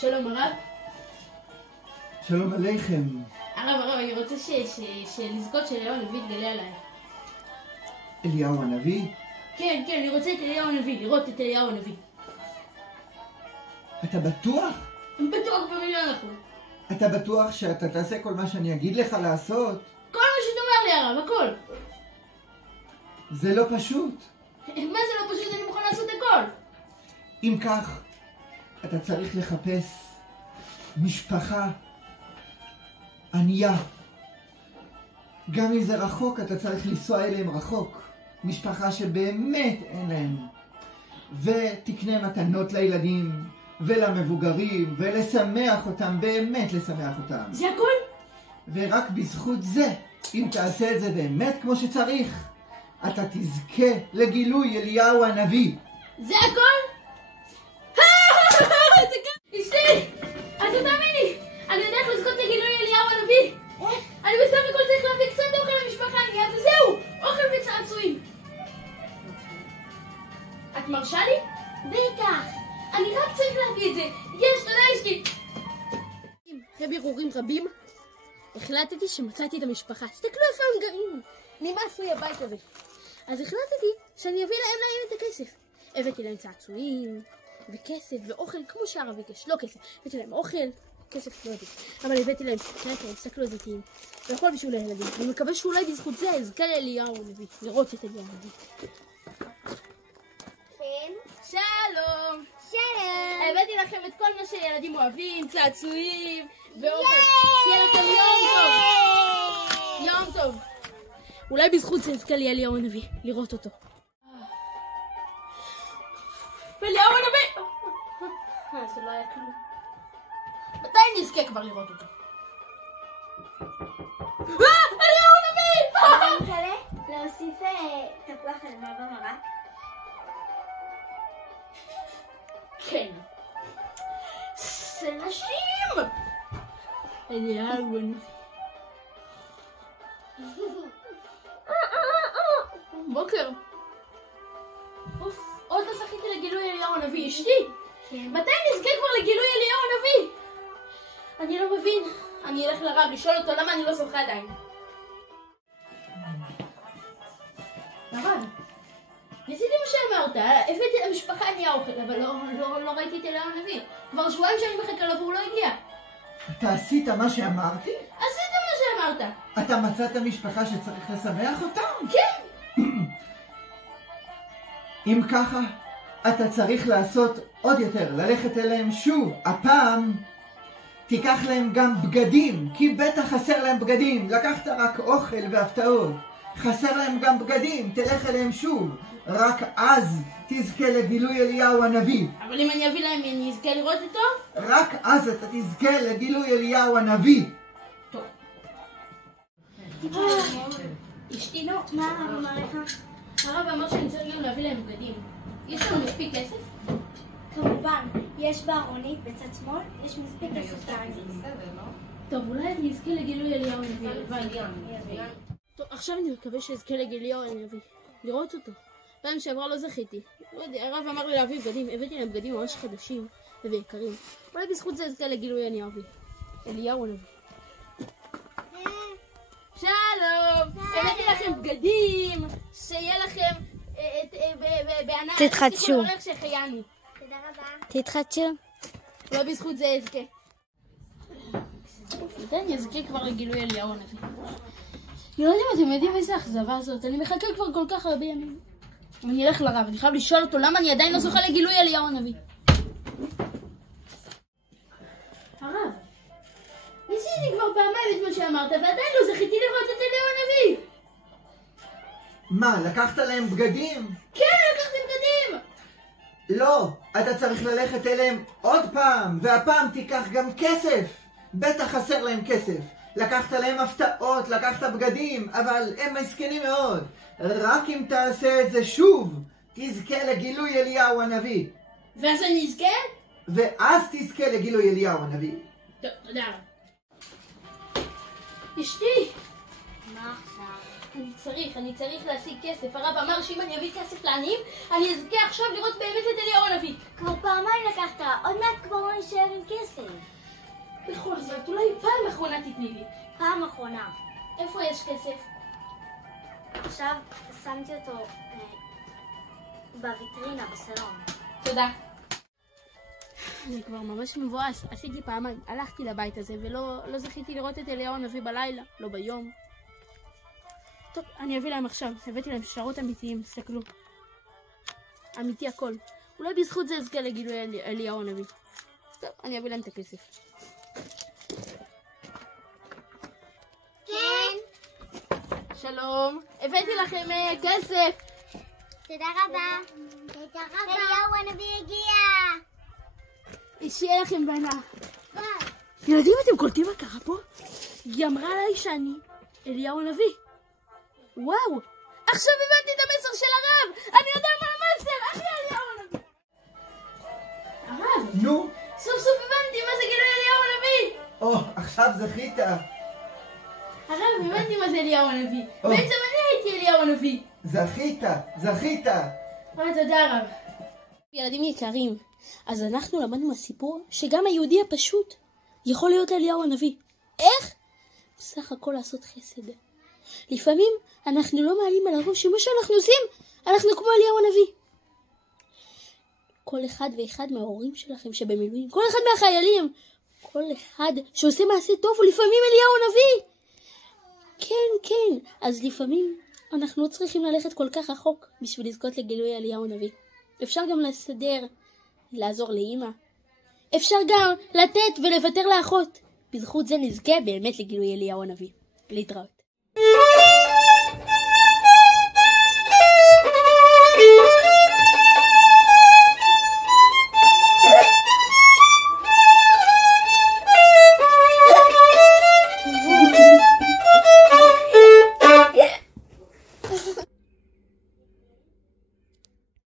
שלום הרב. שלום עליכם. הרב, אני רוצה לזכות שאליהו הנביא יתגלה עליי. אליהו הנביא? כן, אני רוצה את אליהו הנביא, לראות את אליהו הנביא. אתה בטוח? בטוח במיליון אחוז. אתה בטוח שאתה תעשה כל מה שאני אגיד לך לעשות? כל מה שתאמר לי הרב, הכל. זה לא פשוט. מה זה לא פשוט? אני מוכן לעשות הכל. אם כך, אתה צריך לחפש משפחה ענייה. גם אם זה רחוק, אתה צריך לנסוע אליהם רחוק. משפחה שבאמת אין להם. ותקנה מתנות לילדים ולמבוגרים, ולשמח אותם, באמת לשמח אותם. זה הכל? ורק בזכות זה, אם תעשה את זה באמת כמו שצריך, אתה תזכה לגילוי אליהו הנביא. זה הכל? זה כאן! אשתי! את לא תאמיני! אני יודע איך לזכות לגילוי אליהו הנביא! אני בסך הכל צריך להביא קצת אוכל למשפחה ענייה וזהו! אוכל וצעצועים! את מרשה לי? בטח! אני רק צריך להביא את זה! יש, תודה אשתי! אחרי בירורים רבים, החלטתי שמצאתי את המשפחה. תסתכלו איפה הם גרים! נמאס לי הבית הזה. אז החלטתי שאני אביא להם את הכסף. הבאתי להם צעצועים וכסף ואוכל כמו שהרב ביקש. לא כסף, הבאתי להם אוכל, כסף לא יודעים. אבל הבאתי להם קרקר, תסתכלו זיתים והכל בשביל הילדים. אני מקווה שאולי בזכות זה אזכה לאליהו הנביא, לראות את אליהו הנביא. כן? שלום! שלום! הבאתי לכם את כל מה שילדים אוהבים, צעצועים ואוכל. שיהיה לכם יום טוב! יום טוב! אולי בזכות זה אזכה לי אליהו הנביא, לראות אותו. אליהו הנביא! זה לא היה כלום. מתי נזכה כבר לראות אותו? אליהו הנביא! אני מקווה להוסיף תפוח אדמה במרק. כן. זה נשים! אליהו הנביא. בוקר. עוד לא זכיתי לגילוי אליהו הנביא. אשתי! כן. מתי נזכה כבר לגילוי אליהו הנביא? אני לא מבין. אני אלך לרב לשאול אותו למה אני לא זוכה עדיין. הרב, ניסיתי מה שאמרת, הבאתי למשפחה ענייה אוכל, אבל לא ראיתי את אליהו הנביא. כבר שבועיים שאני מחכה לו והוא לא הגיע. אתה עשית מה שאמרתי? עשית מה שאמרת. אתה מצאת משפחה שצריך לשמח אותם? כן. אם ככה, אתה צריך לעשות עוד יותר, ללכת אליהם שוב. הפעם תיקח להם גם בגדים, כי בטח חסר להם בגדים. לקחת רק אוכל והפתעות. חסר להם גם בגדים, תלך אליהם שוב. רק אז תזכה לגילוי אליהו הנביא. אבל אם אני אביא להם, אני אזכה לראות אותו? רק אז אתה תזכה לגילוי אליהו הנביא. טוב. אשתי לא. מה הרב אמר לך? הרב אמר שאני צריך גם להביא להם בגדים. יש לנו מספיק כסף? כמובן, יש בארונית בצד שמאל, יש מספיק כסף לארונית. טוב, אולי אני אזכה לגילוי אליהו הנביא. טוב, עכשיו אני מקווה שאזכה לגילוי הנביא. לראות אותו. פעם שעברה לא זכיתי. לא יודע, הרב אמר לי להביא בגדים. הבאתי להם בגדים ממש חדשים ויקרים. אולי בזכות זה אזכה לגילוי אליהו הנביא. שלום! הבאתי לכם בגדים! שיהיה לכם בענן... תתחדשו. תודה רבה. תתחדשו. אולי בזכות זה אזכה. מתי אני אזכה כבר לגילוי אליהו הנביא? לא יודעים, אתם יודעים איזה אכזבה זאת. אני מחכה כבר כל כך הרבה ימים. אני אלך לרב, אני חייב לשאול אותו למה אני עדיין לא זוכה לגילוי אליהו הנביא. הרב, ניסיתי כבר פעמיים את מה שאמרת, ועדיין לא זכיתי לראות את אליהו הנביא. מה, לקחת להם בגדים? כן, לקחתי בגדים! לא, אתה צריך ללכת אליהם עוד פעם, והפעם תיקח גם כסף. בטח חסר להם כסף. לקחת להם הפתעות, לקחת בגדים, אבל הם מסכנים מאוד. רק אם תעשה את זה שוב, תזכה לגילוי אליהו הנביא. ואז אני אזכה? ואז תזכה לגילוי אליהו הנביא. טוב, תודה רבה. אשתי! מה עכשיו? אני צריך להשיג כסף. הרב אמר שאם אני אביא כסף לעניים, אני אזכה עכשיו לראות באמת את אליהו הנביא. כבר פעמיים לקחת, עוד מעט כבר לא נשאר עם כסף. תתני לי. פעם אחרונה. איפה יש כסף? עכשיו שמתי אותו בוויטרינה בסלון. תודה. אני כבר ממש מבואס, עשיתי פעמיים, הלכתי לבית הזה ולא זכיתי לראות את אליהו הנביא בלילה, לא ביום. טוב, אני אביא להם עכשיו, הבאתי להם שערות אמיתיים, תסתכלו. אמיתי הכל. אולי בזכות זה אזכה לגילוי אליהו הנביא. טוב, אני אביא להם את הכסף. כן. שלום, הבאתי לכם כסף. תודה רבה. תודה רבה. אליהו הנביא הגיע. שיהיה לכם בנה. ילדים, אתם קולטים מה קרה פה? היא אמרה עליי שאני אליהו הנביא. וואו, עכשיו הבנתי את המסר של הרב. אני יודע מה המסר, אני אליהו הנביא. הרב, נו? סוף סוף הבנתי מה זה גילוי אליהו הנביא. עכשיו זכית. הרב, הבנתי מה זה אליהו הנביא. בעצם אני הייתי אליהו הנביא. זכית. תודה רב. ילדים יקרים, אז אנחנו למדנו מהסיפור שגם היהודי הפשוט יכול להיות אליהו הנביא. איך? בסך הכל לעשות חסד. לפעמים אנחנו לא מעלים על הראש שמה שאנחנו עושים, אנחנו כמו אליהו הנביא. כל אחד ואחד מההורים שלכם שבמילואים, כל אחד מהחיילים, כל אחד שעושה מעשה טוב הוא לפעמים אליהו הנביא. כן, אז לפעמים אנחנו לא צריכים ללכת כל כך רחוק בשביל לזכות לגילוי אליהו הנביא. אפשר גם לסדר, לעזור לאמא. אפשר גם לתת ולוותר לאחות. בזכות זה נזכה באמת לגילוי אליהו הנביא. להתראות.